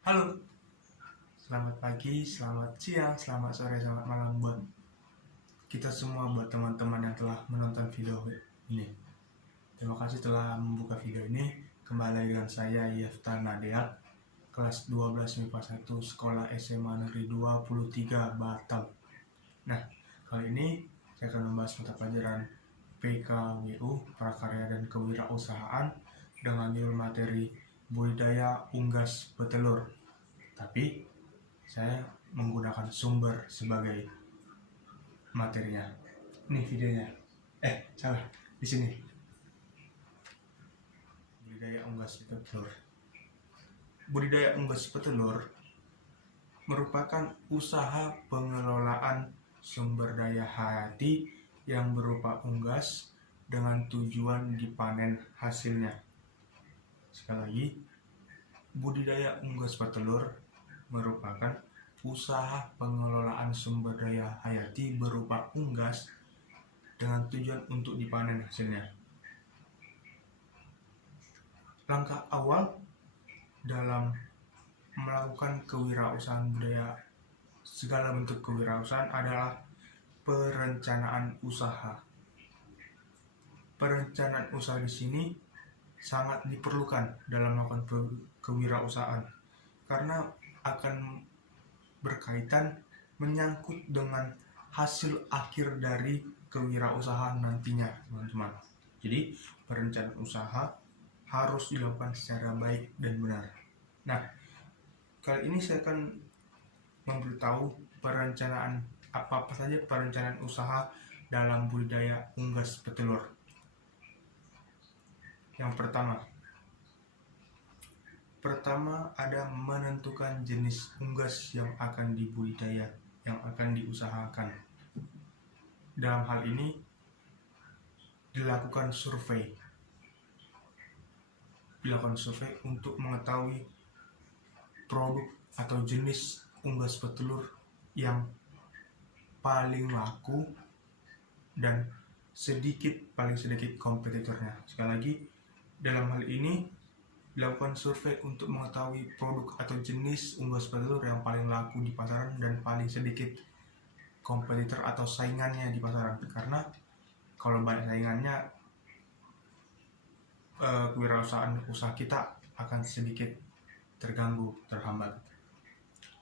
Halo, selamat pagi, selamat siang, selamat sore, selamat malam buat kita semua, buat teman-teman yang telah menonton video ini. Terima kasih telah membuka video ini. Kembali lagi dengan saya, Yefta Nadeat, kelas 12 MIPA 1, Sekolah SMA Negeri 23, Batam. Nah, kali ini saya akan membahas mata pelajaran PKWU, Prakarya dan Kewirausahaan, dengan judul materi budidaya unggas petelur. Tapi saya menggunakan sumber sebagai materinya. Ini videonya. Salah. Di sini. Budidaya unggas petelur. Budidaya unggas petelur merupakan usaha pengelolaan sumber daya hayati yang berupa unggas dengan tujuan dipanen hasilnya. Sekali lagi, budidaya unggas petelur merupakan usaha pengelolaan sumber daya hayati berupa unggas dengan tujuan untuk dipanen hasilnya. Langkah awal dalam melakukan kewirausahaan budaya, segala bentuk kewirausahaan, adalah perencanaan usaha. Perencanaan usaha di sini sangat diperlukan dalam melakukan kewirausahaan karena akan berkaitan menyangkut dengan hasil akhir dari kewirausahaan nantinya, teman-teman. Jadi, perencanaan usaha harus dilakukan secara baik dan benar. Nah, kali ini saya akan memberitahu apa saja perencanaan usaha dalam budidaya unggas petelur. Yang pertama ada menentukan jenis unggas yang akan dibudidaya, yang akan diusahakan. Dalam hal ini dilakukan survei untuk mengetahui produk atau jenis unggas petelur yang paling laku dan paling sedikit kompetitornya. Sekali lagi, dalam hal ini dilakukan survei untuk mengetahui produk atau jenis unggas petelur yang paling laku di pasaran dan paling sedikit kompetitor atau saingannya di pasaran. Karena kalau banyak saingannya, kewirausahaan usaha kita akan sedikit terhambat.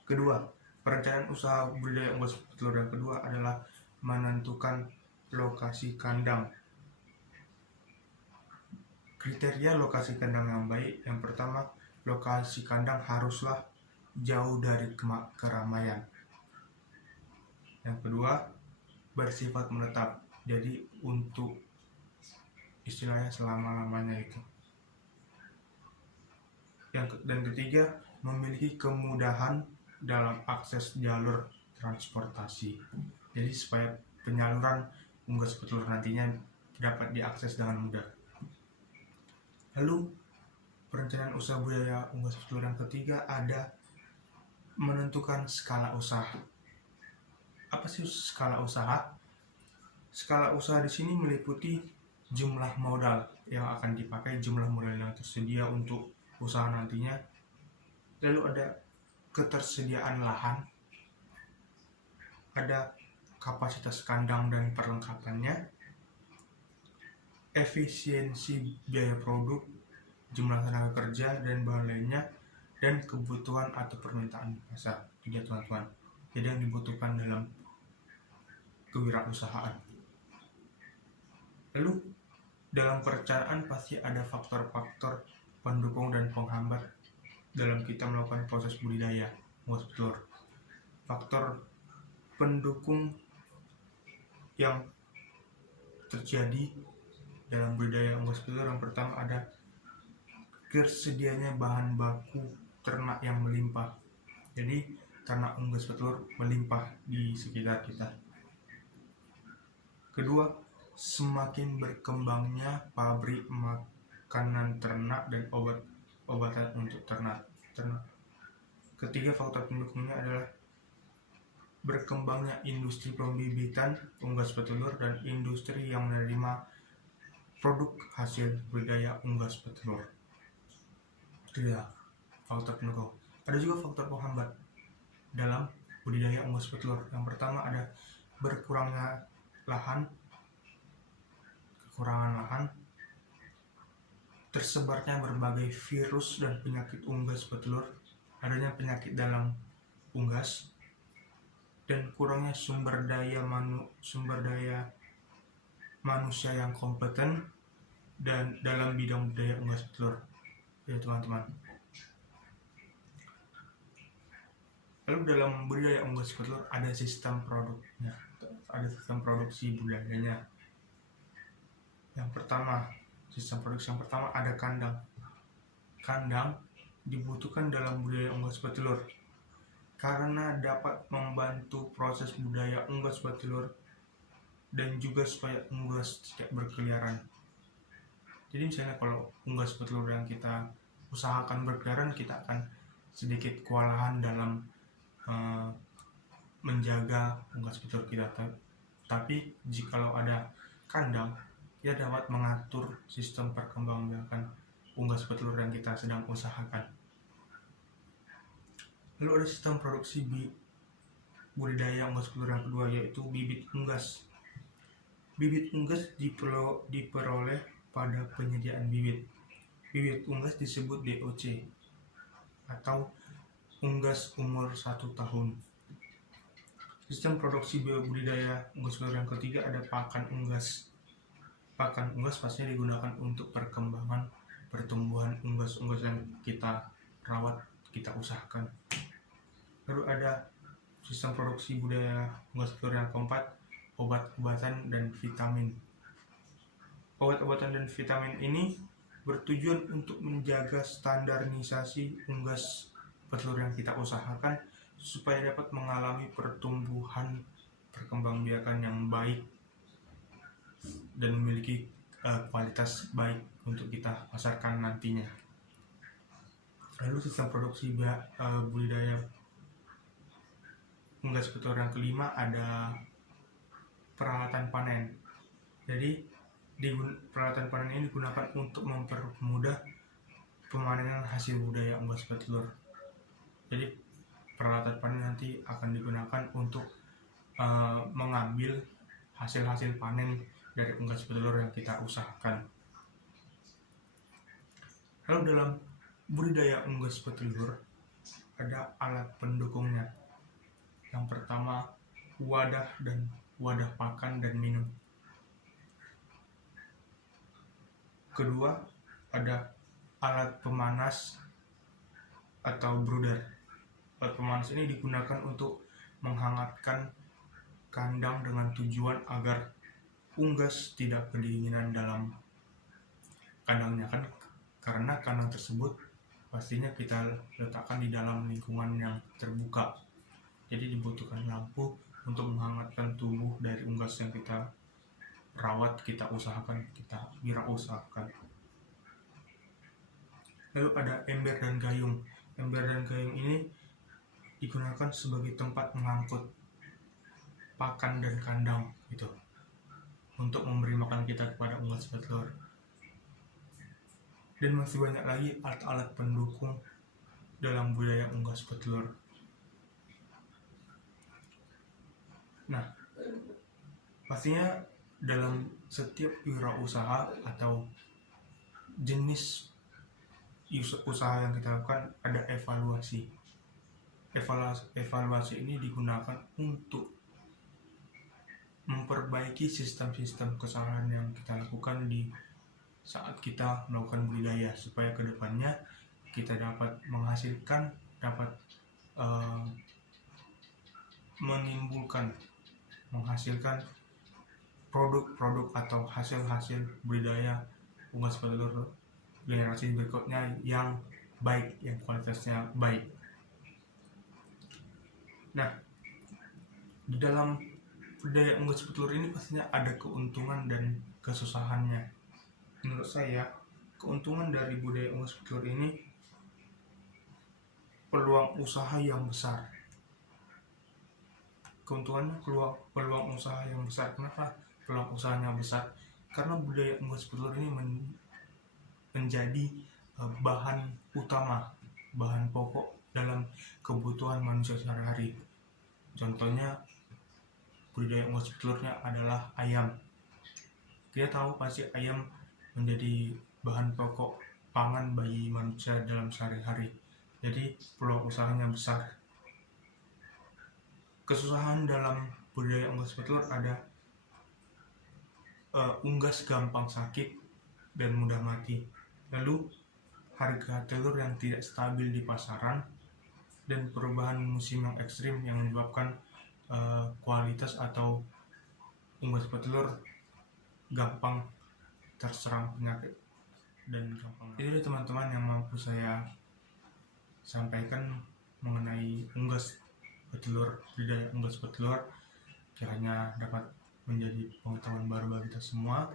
Kedua, perencanaan usaha budidaya unggas petelur yang kedua adalah menentukan lokasi kandang. Kriteria lokasi kandang yang baik, yang pertama, lokasi kandang haruslah jauh dari keramaian. Yang kedua, bersifat menetap, jadi untuk istilahnya selama-lamanya itu. Dan ketiga, memiliki kemudahan dalam akses jalur transportasi, jadi supaya penyaluran unggas petelur nantinya dapat diakses dengan mudah. Lalu, perencanaan usaha budidaya unggas petelur yang ketiga ada menentukan skala usaha. Apa sih skala usaha? Skala usaha di sini meliputi jumlah modal yang akan dipakai, jumlah modal yang tersedia untuk usaha nantinya. Lalu ada ketersediaan lahan, ada kapasitas kandang dan perlengkapannya, efisiensi biaya produk, jumlah tenaga kerja dan bahan lainnya, dan kebutuhan atau permintaan pasar. Jadi teman-teman, jadi yang dibutuhkan dalam kewirausahaan. Lalu dalam perencanaan pasti ada faktor-faktor pendukung dan penghambat dalam kita melakukan proses budidaya unggas petelur. Faktor pendukung yang terjadi dalam budidaya unggas petelur yang pertama ada tersedianya bahan baku ternak yang melimpah. Jadi ternak unggas petelur melimpah di sekitar kita. Kedua, semakin berkembangnya pabrik makanan ternak dan obat-obatan untuk ternak. Ketiga, faktor pendukungnya adalah berkembangnya industri pembibitan unggas petelur dan industri yang menerima produk hasil budidaya unggas petelur. Itu ya faktor pendukung. Ada juga faktor penghambat dalam budidaya unggas petelur. Yang pertama ada berkurangnya lahan, kekurangan lahan, tersebarnya berbagai virus dan penyakit unggas petelur, adanya penyakit dalam unggas, dan kurangnya sumber daya manusia yang kompeten dan dalam bidang budidaya unggas petelur. Ya teman-teman. Lalu dalam budidaya unggas petelur ada sistem produknya, ada sistem produksi budidayanya. Yang pertama, sistem produksi yang pertama ada kandang. Kandang dibutuhkan dalam budidaya unggas petelur karena dapat membantu proses budidaya unggas petelur dan juga supaya unggas tidak berkeliaran. Jadi misalnya kalau unggas petelur yang kita usahakan berkeliaran, kita akan sedikit kewalahan dalam menjaga unggas petelur kita. Tapi jikalau ada kandang, kita dapat mengatur sistem perkembangbiakan unggas petelur yang kita sedang usahakan. Lalu ada sistem produksi budidaya unggas petelur yang kedua, yaitu bibit unggas. Bibit unggas diperoleh pada penyediaan bibit. Bibit unggas disebut DOC atau unggas umur 1 tahun. Sistem produksi budidaya unggas petelur yang ketiga ada pakan unggas. Pakan unggas pastinya digunakan untuk perkembangan pertumbuhan unggas-unggas yang kita rawat, kita usahakan. Lalu ada sistem produksi budidaya unggas petelur yang keempat, obat-obatan dan vitamin. Obat-obatan dan vitamin ini bertujuan untuk menjaga standarisasi unggas petelur yang kita usahakan supaya dapat mengalami pertumbuhan perkembangbiakan yang baik dan memiliki kualitas baik untuk kita pasarkan nantinya. Lalu sistem produksi budidaya unggas petelur yang kelima ada peralatan panen. Jadi peralatan panen ini digunakan untuk mempermudah pemanenan hasil budidaya unggas petelur. Jadi peralatan panen nanti akan digunakan untuk mengambil hasil-hasil panen dari unggas petelur yang kita usahakan. Lalu dalam budidaya unggas petelur ada alat pendukungnya. Yang pertama, wadah pakan dan minum. Kedua, ada alat pemanas atau brooder. Alat pemanas ini digunakan untuk menghangatkan kandang dengan tujuan agar unggas tidak kedinginan dalam kandangnya, kan karena kandang tersebut pastinya kita letakkan di dalam lingkungan yang terbuka. Jadi dibutuhkan lampu untuk menghangatkan tubuh dari unggas yang kita rawat, kita usahakan, kita wirausahakan. Lalu ada ember dan gayung. Ember dan gayung ini digunakan sebagai tempat mengangkut pakan dan kandang gitu, untuk memberi makan kita kepada unggas petelur. Dan masih banyak lagi alat-alat pendukung dalam budidaya unggas petelur. Nah, pastinya dalam setiap wirausaha atau jenis usaha yang kita lakukan ada evaluasi. Evaluasi ini digunakan untuk memperbaiki sistem-sistem kesalahan yang kita lakukan di saat kita melakukan budidaya, supaya kedepannya kita dapat menghasilkan, dapat menghasilkan produk-produk atau hasil-hasil budidaya unggas petelur generasi berikutnya yang baik, yang kualitasnya baik. Nah, di dalam budidaya unggas petelur ini pastinya ada keuntungan dan kesusahannya. Menurut saya, keuntungan dari budidaya unggas petelur ini peluang usaha yang besar. Keuntungannya peluang usaha yang besar. Kenapa peluang usahanya besar? Karena budidaya unggas petelur ini menjadi bahan utama, bahan pokok dalam kebutuhan manusia sehari-hari. Contohnya budidaya unggas petelurnya adalah ayam. Kita tahu pasti ayam menjadi bahan pokok pangan bagi manusia dalam sehari-hari. Jadi peluang usahanya besar. Kesusahan dalam budidaya unggas petelur ada unggas gampang sakit dan mudah mati. Lalu harga telur yang tidak stabil di pasaran dan perubahan musim yang ekstrim yang menyebabkan kualitas atau unggas petelur gampang terserang penyakit dan gampang. Itu teman-teman yang mampu saya sampaikan mengenai unggas petelur, budidaya unggas petelur. Kiranya dapat menjadi pengetahuan baru bagi kita semua.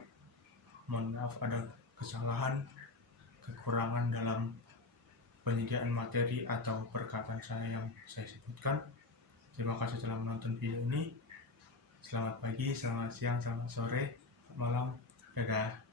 Mohon maaf ada kesalahan, kekurangan dalam penyediaan materi atau perkataan saya yang saya sebutkan. Terima kasih telah menonton video ini. Selamat pagi, selamat siang, selamat sore, selamat malam. Dadah.